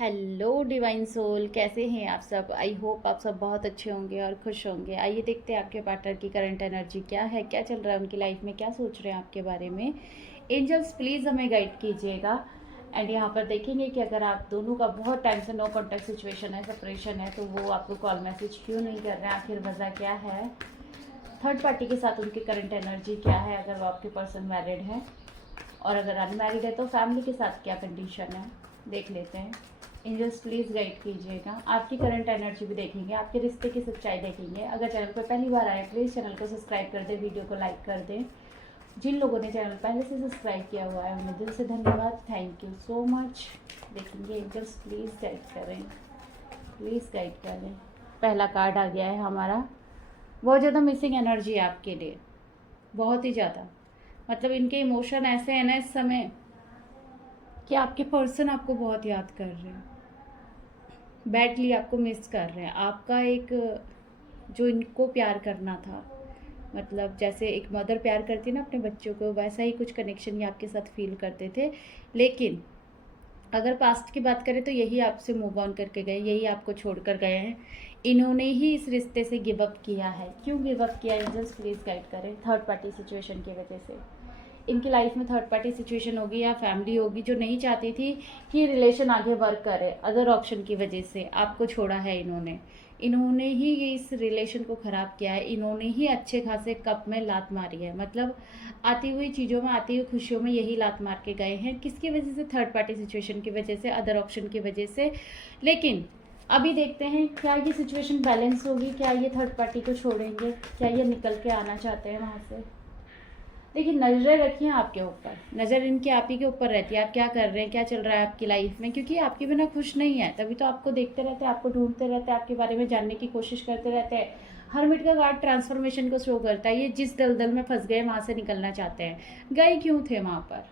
Hello divine soul, कैसे हैं आप सब। आई होप आप सब बहुत अच्छे होंगे और खुश होंगे। आइए देखते हैं आपके पार्टनर की करंट एनर्जी क्या है, क्या चल रहा है उनकी लाइफ में, क्या सोच रहे हैं आपके बारे में। एंजल्स प्लीज़ हमें गाइड कीजिएगा। एंड यहाँ पर देखेंगे कि अगर आप दोनों का बहुत टाइम से नो कॉन्टैक्ट सिचुएशन है, सेपरेशन है, तो वो आपको कॉल मैसेज क्यों नहीं कर रहे हैं, आखिर वजह क्या है। थर्ड पार्टी के साथ उनकी करंट एनर्जी क्या है, अगर वो आपके पर्सन मैरिड है, और अगर अनमैरिड है तो फैमिली के साथ क्या कंडीशन है, देख लेते हैं। एंजल्स प्लीज़ गाइड कीजिएगा। आपकी करंट एनर्जी भी देखेंगे, आपके रिश्ते की सच्चाई देखेंगे। अगर चैनल पर पहली बार आए प्लीज़ चैनल को सब्सक्राइब कर दें, वीडियो को लाइक कर दें। जिन लोगों ने चैनल पहले से सब्सक्राइब किया हुआ है उन्हें दिल से धन्यवाद, थैंक यू सो मच। देखेंगे एंजल्स प्लीज़ गाइड करें, प्लीज़ गाइड करें। पहला कार्ड आ गया है हमारा। बहुत ज़्यादा मिसिंग एनर्जी है आपके लिए, बहुत ही ज़्यादा। मतलब इनके इमोशन ऐसे हैं ना इस समय कि आपके पर्सन आपको बहुत याद कर रहे हैं, बैडली आपको मिस कर रहे हैं। आपका एक जो इनको प्यार करना था, मतलब जैसे एक मदर प्यार करती है ना अपने बच्चों को, वैसा ही कुछ कनेक्शन ये आपके साथ फील करते थे। लेकिन अगर पास्ट की बात करें तो यही आपसे मूव ऑन करके गए, यही आपको छोड़कर गए हैं। इन्होंने ही इस रिश्ते से गिव अप किया है। क्यों गिव अप किया है, एंजल्स प्लीज़ गाइड करें। थर्ड पार्टी सिचुएशन की वजह से इनकी लाइफ में थर्ड पार्टी सिचुएशन होगी या फैमिली होगी जो नहीं चाहती थी कि रिलेशन आगे वर्क करे। अदर ऑप्शन की वजह से आपको छोड़ा है इन्होंने ही ये इस रिलेशन को ख़राब किया है। इन्होंने ही अच्छे खासे कप में लात मारी है, मतलब आती हुई चीज़ों में, आती हुई खुशियों में यही लात मार के गए हैं। किसकी वजह से, थर्ड पार्टी सिचुएशन की वजह से, अदर ऑप्शन की वजह से। लेकिन अभी देखते हैं क्या ये सिचुएशन बैलेंस होगी, क्या ये थर्ड पार्टी को छोड़ेंगे, क्या ये निकल के आना चाहते हैं वहाँ से। देखिए, नज़रें रखिए आपके ऊपर, नज़र इनकी आप ही के ऊपर रहती है। आप क्या कर रहे हैं, क्या चल रहा है आपकी लाइफ में, क्योंकि आपके बिना खुश नहीं है, तभी तो आपको देखते रहते हैं, आपको ढूंढते रहते हैं, आपके बारे में जानने की कोशिश करते रहते हैं। हरमिट का कार्ड ट्रांसफॉर्मेशन को शो करता है। ये जिस दलदल में फंस गए वहाँ से निकलना चाहते हैं। गए क्यों थे वहाँ पर।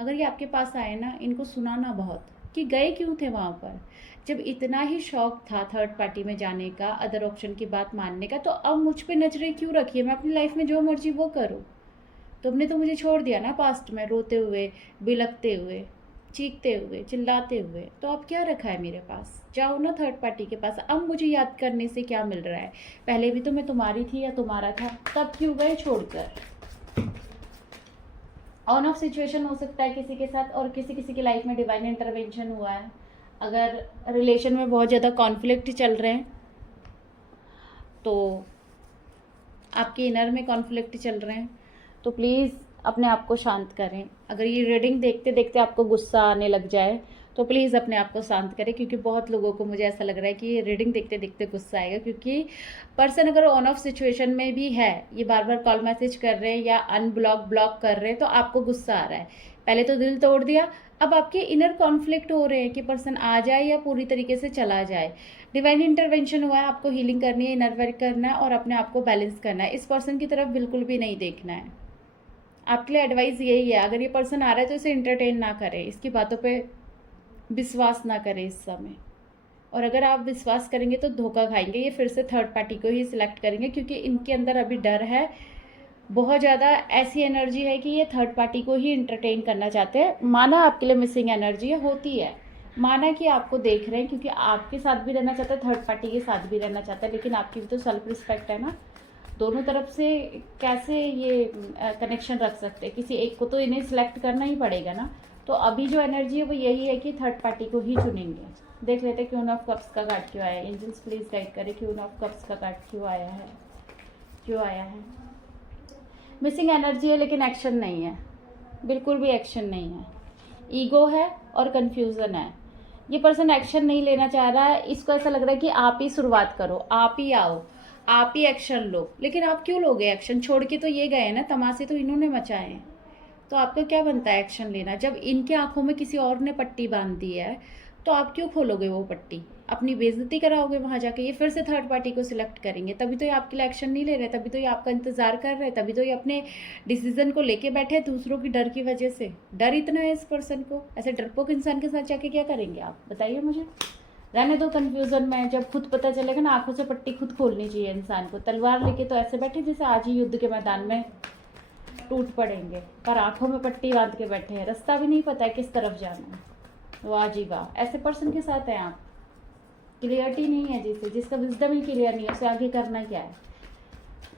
अगर ये आपके पास आए ना, इनको सुनाना बहुत कि गए क्यों थे वहाँ पर। जब इतना ही शौक था थर्ड पार्टी में जाने का, अदर ऑप्शन की बात मानने का, तो अब मुझ पे नजरें क्यों रखी है। मैं अपनी लाइफ में जो मर्जी वो करूँ। तुमने तो मुझे छोड़ दिया ना पास्ट में, रोते हुए, बिलखते हुए, चीखते हुए, चिल्लाते हुए। तो अब क्या रखा है मेरे पास। जाओ ना थर्ड पार्टी के पास। अब मुझे याद करने से क्या मिल रहा है। पहले भी तो मैं तुम्हारी थी या तुम्हारा था, तब क्यों गए छोड़कर। ऑन ऑफ सिचुएशन हो सकता है किसी के साथ, और किसी किसी की लाइफ में डिवाइन इंटरवेंशन हुआ है। अगर रिलेशन में बहुत ज़्यादा कॉन्फ्लिक्ट चल रहे हैं तो आपके इनर में कॉन्फ्लिक्ट चल रहे हैं तो प्लीज़ अपने आप को शांत करें। अगर ये रीडिंग देखते देखते आपको गुस्सा आने लग जाए तो प्लीज़ अपने आप को शांत करें, क्योंकि बहुत लोगों को मुझे ऐसा लग रहा है कि ये रीडिंग देखते देखते गुस्सा आएगा। क्योंकि पर्सन अगर ऑन ऑफ सिचुएशन में भी है, ये बार बार कॉल मैसेज कर रहे हैं या ब्लॉक कर रहे हैं, तो आपको गुस्सा आ रहा है। पहले तो दिल तोड़ दिया, अब आपके इनर कॉन्फ्लिक्ट हो रहे हैं कि पर्सन आ जाए या पूरी तरीके से चला जाए। डिवाइन इंटरवेंशन हुआ है, आपको हीलिंग करनी है, इनर वर्क करना है और अपने आप को बैलेंस करना है। इस पर्सन की तरफ बिल्कुल भी नहीं देखना है। आपके लिए एडवाइस यही है, अगर ये पर्सन आ रहा है तो इसे इंटरटेन ना करें, इसकी बातों पे विश्वास ना करें इस समय। और अगर आप विश्वास करेंगे तो धोखा खाएंगे। ये फिर से थर्ड पार्टी को ही सिलेक्ट करेंगे, क्योंकि इनके अंदर अभी डर है बहुत ज़्यादा। ऐसी एनर्जी है कि ये थर्ड पार्टी को ही इंटरटेन करना चाहते हैं। माना आपके लिए मिसिंग एनर्जी होती है, माना कि आपको देख रहे हैं, क्योंकि आपके साथ भी रहना चाहता है, थर्ड पार्टी के साथ भी रहना चाहता है। लेकिन आपकी भी तो सेल्फ रिस्पेक्ट है ना, दोनों तरफ से कैसे ये कनेक्शन रख सकते हैं। किसी एक को तो इन्हें सिलेक्ट करना ही पड़ेगा ना। तो अभी जो एनर्जी है वो यही है कि थर्ड पार्टी को ही चुनेंगे। देख लेते हैं क्यून ऑफ कप्स का कार्ड क्यों आया है। एंजल्स प्लीज गाइड करें, क्यून ऑफ कप्स का कार्ड क्यों आया है, क्यों आया है। मिसिंग एनर्जी है लेकिन एक्शन नहीं है, बिल्कुल भी एक्शन नहीं है। ईगो है और कन्फ्यूज़न है। ये पर्सन एक्शन नहीं लेना चाह रहा है। इसको ऐसा लग रहा है कि आप ही शुरुआत करो, आप ही आओ, आप ही एक्शन लो। लेकिन आप क्यों लोगे एक्शन, छोड़ के तो ये गए ना, तमाशे तो इन्होंने मचाए हैं। तो आपका क्या बनता है एक्शन लेना। जब इनके आंखों में किसी और ने पट्टी बांध दी है तो आप क्यों खोलोगे वो पट्टी, अपनी बेइज्जती कराओगे वहाँ जाके। ये फिर से थर्ड पार्टी को सिलेक्ट करेंगे, तभी तो ये आपके लिए एक्शन नहीं ले रहे, तभी तो ये आपका इंतजार कर रहे हैं, तभी तो ये अपने डिसीजन को लेके बैठे हैं दूसरों की डर की वजह से। डर इतना है इस पर्सन को, ऐसे डरपोक इंसान के साथ जाके क्या करेंगे आप बताइए मुझे। रहने दो कन्फ्यूजन में, जब खुद पता चलेगा ना, आंखों से पट्टी खुद खोलनी चाहिए इंसान को। तलवार लेके तो ऐसे बैठे जैसे आज ही युद्ध के मैदान में टूट पड़ेंगे, पर आंखों में पट्टी बांध के बैठे हैं, रास्ता भी नहीं पता है किस तरफ जाना है। वाह जी वाह, ऐसे पर्सन के साथ हैं आप, क्लियरिटी नहीं है, जिसका विजडम ही क्लियर नहीं है उसे आगे करना क्या है।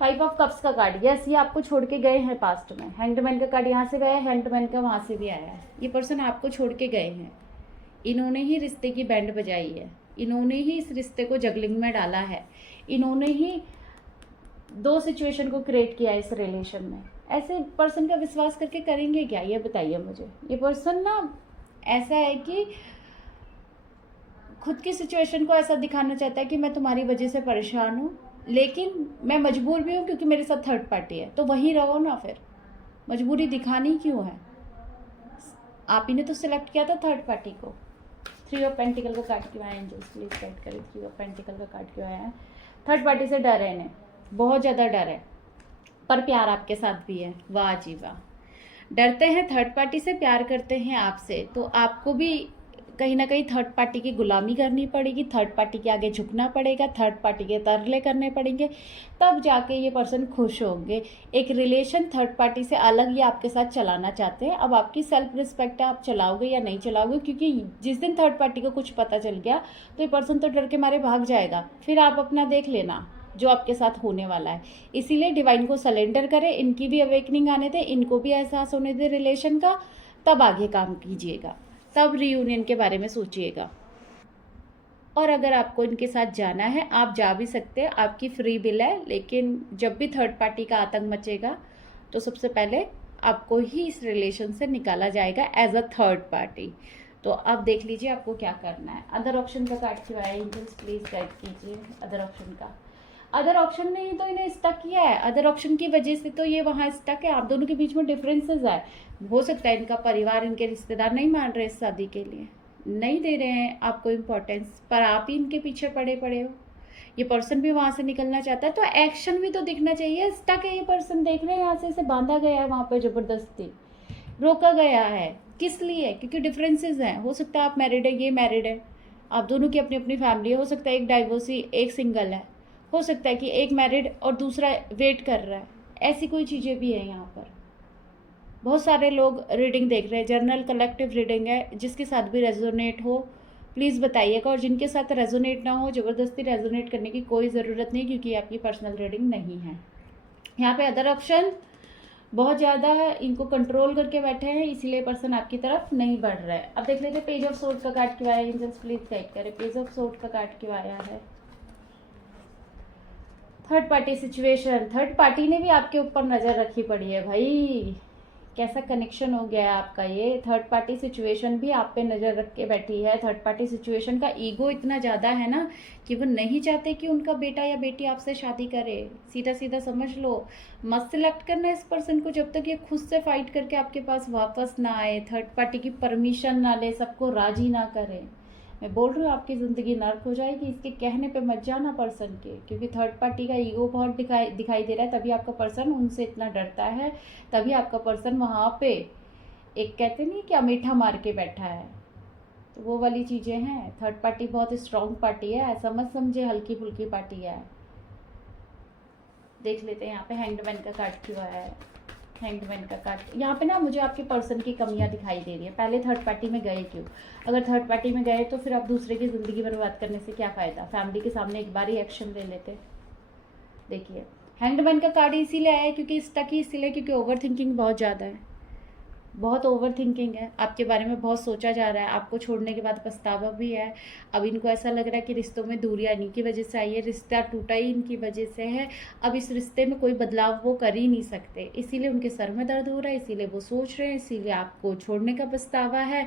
5 ऑफ कप्स का कार्ड, यस ये आपको छोड़ के गए हैं पास्ट में। हैंगमैन का कार्ड यहाँ से भी आया, हैंगमैन का वहाँ से भी आया है। ये पर्सन आपको छोड़ के गए हैं, इन्होंने ही रिश्ते की बैंड बजाई है, इन्होंने ही इस रिश्ते को जगलिंग में डाला है, इन्होंने ही 2 सिचुएशन को क्रिएट किया है इस रिलेशन में। ऐसे पर्सन का विश्वास करके करेंगे क्या, ये बताइए मुझे। ये पर्सन ना ऐसा है कि खुद की सिचुएशन को ऐसा दिखाना चाहता है कि मैं तुम्हारी वजह से परेशान हूँ, लेकिन मैं मजबूर भी हूँ क्योंकि मेरे साथ थर्ड पार्टी है। तो वहीं रहो ना, फिर मजबूरी दिखानी क्यों है। आप ही ने तो सिलेक्ट किया था थर्ड पार्टी को। 3 ऑफ पेंटिकल का कार्ड क्यों आया एंजल्स, प्लीज गाइड करें। 3 ऑफ पेंटिकल का कार्ड क्यों आया है। थर्ड पार्टी से डर है इन्हें, बहुत ज़्यादा डर है, पर प्यार आपके साथ भी है। वाह जी वाह, डरते हैं थर्ड पार्टी से, प्यार करते हैं आपसे, तो आपको भी कहीं ना कहीं थर्ड पार्टी की गुलामी करनी पड़ेगी, थर्ड पार्टी के आगे झुकना पड़ेगा, थर्ड पार्टी के तरले करने पड़ेंगे, तब जाके ये पर्सन खुश होंगे। एक रिलेशन थर्ड पार्टी से अलग ये आपके साथ चलाना चाहते हैं। अब आपकी सेल्फ रिस्पेक्ट है, आप चलाओगे या नहीं चलाओगे, क्योंकि जिस दिन थर्ड पार्टी को कुछ पता चल गया तो ये पर्सन तो डर के मारे भाग जाएगा। फिर आप अपना देख लेना जो आपके साथ होने वाला है। इसीलिए डिवाइन को सरेंडर करें, इनकी भी अवेकनिंग आने दें, इनको भी एहसास होने दें रिलेशन का, तब आगे काम कीजिएगा, तब रीयूनियन के बारे में सोचिएगा। और अगर आपको इनके साथ जाना है आप जा भी सकते हैं, आपकी फ्री विल है, लेकिन जब भी थर्ड पार्टी का आतंक मचेगा तो सबसे पहले आपको ही इस रिलेशन से निकाला जाएगा एज अ थर्ड पार्टी। तो अब देख लीजिए आपको क्या करना है। अदर ऑप्शन का कार्ड क्यों आया एंजल्स, प्लीज गाइड कीजिए अदर ऑप्शन का। अदर ऑप्शन ने ही तो इन्हें स्टक किया है, अदर ऑप्शन की वजह से तो ये वहाँ स्टक है। आप दोनों के बीच में डिफरेंसेस है। हो सकता है इनका परिवार, इनके रिश्तेदार नहीं मान रहे इस शादी के लिए, नहीं दे रहे हैं आपको इम्पोर्टेंस, पर आप ही इनके पीछे पड़े हो। ये पर्सन भी वहाँ से निकलना चाहता है, तो एक्शन भी तो दिखना चाहिए। स्टक है ये पर्सन, देख रहे हैं यहाँ से इसे बांधा गया है, वहाँ पर जबरदस्ती रोका गया है। किस लिए, क्योंकि डिफरेंसेस हैं। हो सकता है आप मैरिड है, ये मैरिड है, आप दोनों की अपनी अपनी फैमिली है। हो सकता है एक डाइवोर्सी, एक सिंगल है। हो सकता है कि एक मैरिड और दूसरा वेट कर रहा है। ऐसी कोई चीज़ें भी है यहाँ पर। बहुत सारे लोग रीडिंग देख रहे हैं, जर्नल कलेक्टिव रीडिंग है, जिसके साथ भी रेजोनेट हो प्लीज़ बताइएगा, और जिनके साथ रेजोनेट ना हो ज़बरदस्ती रेजोनेट करने की कोई ज़रूरत नहीं, क्योंकि आपकी पर्सनल रीडिंग नहीं है। यहाँ पे अदर ऑप्शन बहुत ज़्यादा है, इनको कंट्रोल करके बैठे हैं, इसीलिए पर्सन आपकी तरफ नहीं बढ़ रहा है। अब देख लेते हैं पेज ऑफ सोर्ड का कार्ड क्यों आया एंजल्स, प्लीज गाइड करें। पेज ऑफ सोर्ड का कार्ड क्यों आया है। Third party situation, third party ने भी आपके ऊपर नज़र रखी पड़ी है भाई। कैसा कनेक्शन हो गया है आपका। ये थर्ड पार्टी सिचुएशन भी आप पे नज़र रख के बैठी है। थर्ड पार्टी सिचुएशन का ईगो इतना ज़्यादा है ना कि वो नहीं चाहते कि उनका बेटा या बेटी आपसे शादी करे। सीधा सीधा समझ लो, मत सिलेक्ट करना इस पर्सन को जब तक ये खुद से फाइट करके आपके पास वापस ना आए, थर्ड पार्टी की परमिशन ना ले, सबको राजी ना करे। मैं बोल रही हूँ आपकी ज़िंदगी नर्क हो जाएगी, इसके कहने पे मत जाना पर्सन के, क्योंकि थर्ड पार्टी का ईगो बहुत दिखाई दे रहा है। तभी आपका पर्सन उनसे इतना डरता है, तभी आपका पर्सन वहाँ पे एक कहते नहीं क्या मीठा मार के बैठा है। तो वो वाली चीज़ें हैं। थर्ड पार्टी बहुत स्ट्रॉन्ग पार्टी है, ऐसा मत समझे हल्की फुल्की पार्टी है। देख लेते हैं यहाँ पे हैंगमैन का कार्ड क्यों आया है। हैंगमैन का कार्ड यहाँ पे ना मुझे आपके पर्सन की कमियां दिखाई दे रही है। पहले थर्ड पार्टी में गए क्यों, अगर थर्ड पार्टी में गए तो फिर आप दूसरे की ज़िंदगी बर्बाद करने से क्या फ़ायदा। फैमिली के सामने एक बार ही एक्शन ले लेते। देखिए हैंगमैन का कार्ड इसीलिए आया है क्योंकि स्टक ही इसीलिए क्योंकि ओवर थिंकिंग बहुत ज़्यादा है, बहुत ओवर थिंकिंग है। आपके बारे में बहुत सोचा जा रहा है, आपको छोड़ने के बाद पछतावा भी है। अब इनको ऐसा लग रहा है कि रिश्तों में दूरियां इन्हीं की वजह से आई है, रिश्ता टूटा ही इनकी वजह से है। अब इस रिश्ते में कोई बदलाव वो कर ही नहीं सकते, इसीलिए उनके सर में दर्द हो रहा है, इसीलिए वो सोच रहे हैं, इसीलिए आपको छोड़ने का पछतावा है।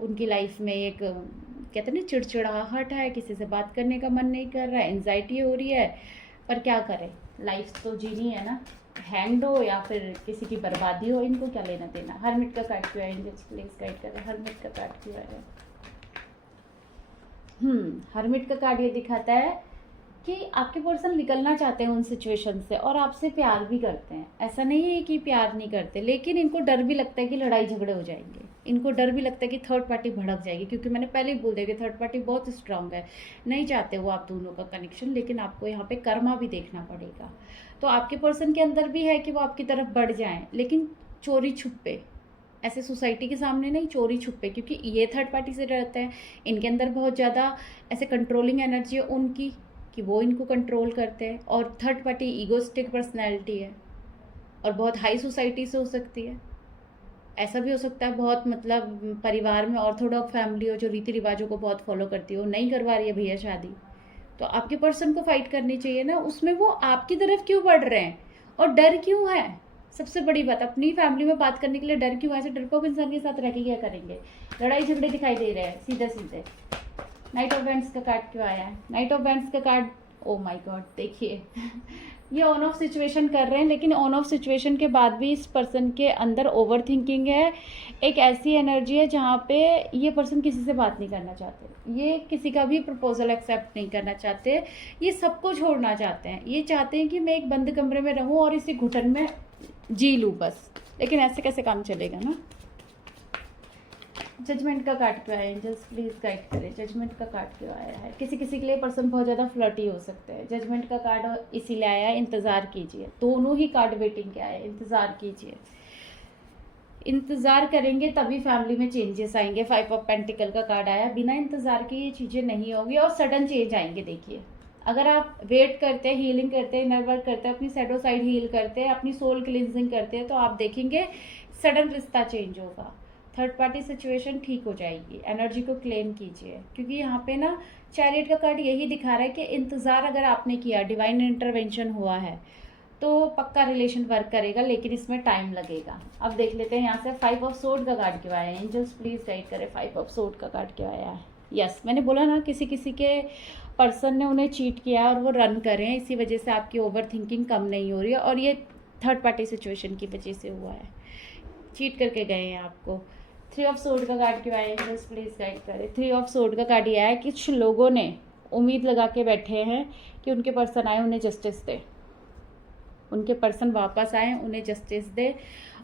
उनकी लाइफ में एक कहते हैं ना चिड़चिड़ाहट है, किसी से बात करने का मन नहीं कर रहा है, एनजाइटी हो रही है, पर क्या करें, लाइफ तो जीनी है ना। हैंग्ड हो या फिर किसी की बर्बादी हो, इनको क्या लेना देना। हरमिट का कार्ड क्यों है एंजल्स, प्लीज गाइड करें। हरमिट का कार्ड क्यों है। हरमिट का कार्ड ये दिखाता है कि आपके पर्सन निकलना चाहते हैं उन सिचुएशन से और आपसे प्यार भी करते हैं। ऐसा नहीं है कि प्यार नहीं करते, लेकिन इनको डर भी लगता है कि लड़ाई झगड़े हो जाएंगे, इनको डर भी लगता है कि थर्ड पार्टी भड़क जाएगी, क्योंकि मैंने पहले ही बोल दिया कि थर्ड पार्टी बहुत स्ट्रांग है। नहीं चाहते वो आप दोनों का कनेक्शन, लेकिन आपको यहाँ पे कर्मा भी देखना पड़ेगा। तो आपके पर्सन के अंदर भी है कि वो आपकी तरफ बढ़ जाएं, लेकिन चोरी छुपे, ऐसे सोसाइटी के सामने नहीं, चोरी छुपे, क्योंकि ये थर्ड पार्टी से डरते हैं। इनके अंदर बहुत ज़्यादा ऐसे कंट्रोलिंग एनर्जी है उनकी कि वो इनको कंट्रोल करते हैं। और थर्ड पार्टी ईगोस्टिक पर्सनैलिटी है और बहुत हाई सोसाइटी से हो सकती है। ऐसा भी हो सकता है बहुत मतलब परिवार में ऑर्थोडॉक्स फैमिली हो जो रीति रिवाजों को बहुत फॉलो करती हो, नहीं करवा रही है भैया शादी, तो आपके पर्सन को फाइट करनी चाहिए ना। उसमें वो आपकी तरफ क्यों बढ़ रहे हैं और डर क्यों है? सबसे बड़ी बात, अपनी फैमिली में बात करने के लिए डर क्यों है? ऐसे डरपोक इंसान के साथ रह के क्या करेंगे? लड़ाई झगड़े दिखाई दे रहे हैं सीधे सीधे। नाइट ऑफ बैंड्स का कार्ड क्यों आया है? नाइट ऑफ बैंड्स का कार्ड, ओ माय गॉड, देखिए ये ऑन ऑफ सिचुएशन कर रहे हैं, लेकिन ऑन ऑफ सिचुएशन के बाद भी इस पर्सन के अंदर ओवर थिंकिंग है। एक ऐसी एनर्जी है जहाँ पे ये पर्सन किसी से बात नहीं करना चाहते, ये किसी का भी प्रपोजल एक्सेप्ट नहीं करना चाहते, ये सबको छोड़ना चाहते हैं। ये चाहते हैं कि मैं एक बंद कमरे में रहूं और इसी घुटन में जी लूँ बस, लेकिन ऐसे कैसे काम चलेगा ना। जजमेंट का कार्ड क्यों आया? एंजल्स प्लीज गाइड करें, जजमेंट का कार्ड क्यों आया है? किसी किसी के लिए पर्सन बहुत ज़्यादा फ्लर्टी हो सकते हैं। जजमेंट का कार्ड इसीलिए आया है, इंतज़ार कीजिए। दोनों ही कार्ड वेटिंग के आए, इंतज़ार कीजिए। इंतज़ार करेंगे तभी फैमिली में चेंजेस आएंगे। 5 ऑफ पेंटिकल का कार्ड आया, बिना इंतज़ार के ये चीज़ें नहीं होंगी और सडन चेंज आएंगे। देखिए, अगर आप वेट करते हैं, हीलिंग करते हैं, इनर वर्क करते हैं, अपनी शैडो साइड हील करते हैं, अपनी सोल क्लिनजिंग करते हैं, तो आप देखेंगे सडन रिश्ता चेंज होगा, थर्ड पार्टी सिचुएशन ठीक हो जाएगी। एनर्जी को क्लेम कीजिए, क्योंकि यहाँ पे ना चैरियट का कार्ड यही दिखा रहा है कि इंतज़ार अगर आपने किया, डिवाइन इंटरवेंशन हुआ है, तो पक्का रिलेशन वर्क करेगा, लेकिन इसमें टाइम लगेगा। अब देख लेते हैं यहाँ से 5 ऑफ सोर्ड का कार्ड क्यों आया है? एंजल्स प्लीज गाइड करें, 5 ऑफ सोर्ड का कार्ड क्यों आया है? यस, मैंने बोला ना, किसी किसी के पर्सन ने उन्हें चीट किया और वो रन कर रहे हैं, इसी वजह से आपकी ओवर थिंकिंग कम नहीं हो रही है, और ये थर्ड पार्टी सिचुएशन की वजह से हुआ है, चीट करके गए हैं आपको। 3 ऑफ सोर्ड का कार्ड क्यों आया है? एंजल्स प्लीज गाइड करें। 3 ऑफ सोर्ड का कार्ड ये आया है कि कुछ लोगों ने उम्मीद लगा के बैठे हैं कि उनके पर्सन आए, उन्हें जस्टिस दे, उनके पर्सन वापस आए, उन्हें जस्टिस दे।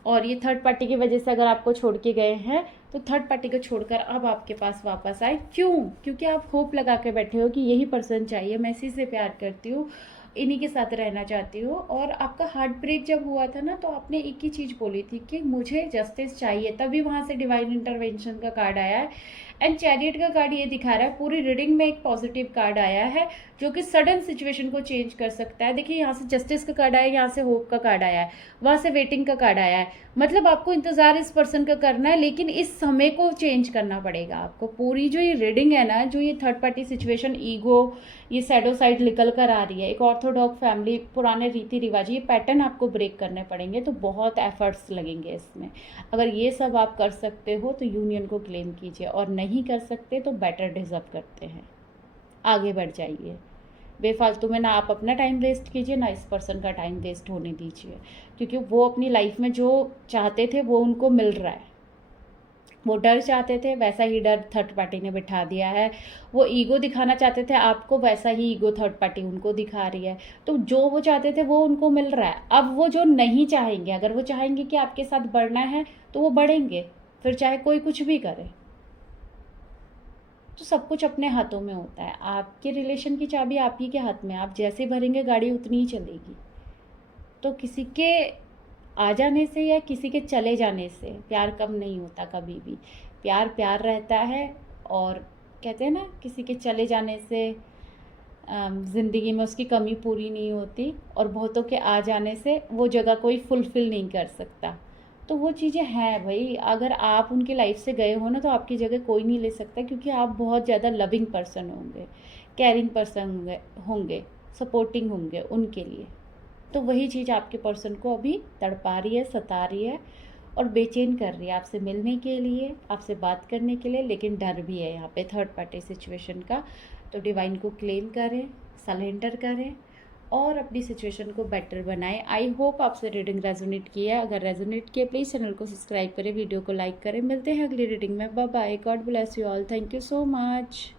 और ये थर्ड पार्टी की वजह से अगर आपको छोड़ के गए हैं, तो थर्ड पार्टी को छोड़कर अब आपके पास वापस आए। क्यों? क्योंकि आप होप लगा के बैठे हो कि यही पर्सन चाहिए, मैं इसी से प्यार करती हूँ, इन्हीं के साथ रहना चाहती हूँ। और आपका हार्ट ब्रेक जब हुआ था ना, तो आपने एक ही चीज़ बोली थी कि मुझे जस्टिस चाहिए, तभी वहाँ से डिवाइन इंटरवेंशन का कार्ड आया है। एंड चैरियट का कार्ड ये दिखा रहा है, पूरी रीडिंग में एक पॉजिटिव कार्ड आया है जो कि सडन सिचुएशन को चेंज कर सकता है। देखिए, यहाँ से जस्टिस का कार्ड आया है, यहाँ से होप का कार्ड आया है, वहाँ से वेटिंग का कार्ड आया है। मतलब आपको इंतज़ार इस पर्सन का करना है, लेकिन इस समय को चेंज करना पड़ेगा आपको। पूरी जो ये रीडिंग है ना, जो ये थर्ड पार्टी सिचुएशन, ईगो, ये शैडो साइड निकल कर आ रही है, एक ऑर्थोडॉक्स फैमिली, पुराने रीति रिवाज, ये पैटर्न आपको ब्रेक करने पड़ेंगे, तो बहुत एफर्ट्स लगेंगे इसमें। अगर ये सब आप कर सकते हो तो यूनियन को क्लेम कीजिए, और नहीं कर सकते तो बेटर डिजर्व करते हैं, आगे बढ़ जाइए। बेफालतू में ना आप अपना टाइम वेस्ट कीजिए, ना इस पर्सन का टाइम वेस्ट होने दीजिए, क्योंकि वो अपनी लाइफ में जो चाहते थे वो उनको मिल रहा है। वो डर चाहते थे, वैसा ही डर थर्ड पार्टी ने बिठा दिया है। वो ईगो दिखाना चाहते थे आपको, वैसा ही ईगो थर्ड पार्टी उनको दिखा रही है। तो जो वो चाहते थे वो उनको मिल रहा है। अब वो जो नहीं चाहेंगे, अगर वो चाहेंगे कि आपके साथ बढ़ना है, तो वो बढ़ेंगे, फिर चाहे कोई कुछ भी करे। तो सब कुछ अपने हाथों में होता है। आपके रिलेशन की चाबी आप ही के हाथ में, आप जैसे भरेंगे गाड़ी उतनी ही चलेगी। तो किसी के आ जाने से या किसी के चले जाने से प्यार कम नहीं होता कभी भी। प्यार प्यार रहता है, और कहते हैं ना, किसी के चले जाने से ज़िंदगी में उसकी कमी पूरी नहीं होती, और बहुतों के आ जाने से वो जगह कोई फुलफ़िल नहीं कर सकता। तो वो चीज़ें हैं भाई, अगर आप उनकी लाइफ से गए हो ना, तो आपकी जगह कोई नहीं ले सकता, क्योंकि आप बहुत ज़्यादा लविंग पर्सन होंगे, केयरिंग पर्सन होंगे, सपोर्टिंग होंगे उनके लिए। तो वही चीज़ आपके पर्सन को अभी तड़पा रही है, सता रही है, और बेचैन कर रही है आपसे मिलने के लिए, आपसे बात करने के लिए, लेकिन डर भी है यहाँ पे थर्ड पार्टी सिचुएशन का। तो डिवाइन को क्लेम करें, सरेंडर करें, और अपनी सिचुएशन को बेटर बनाएं। आई होप आपसे रीडिंग रेजोनेट की है। अगर रेजोनेट किया, प्लीज़ चैनल को सब्सक्राइब करें, वीडियो को लाइक करें। मिलते हैं अगली रीडिंग में। Bye bye, God bless you all, thank you so much.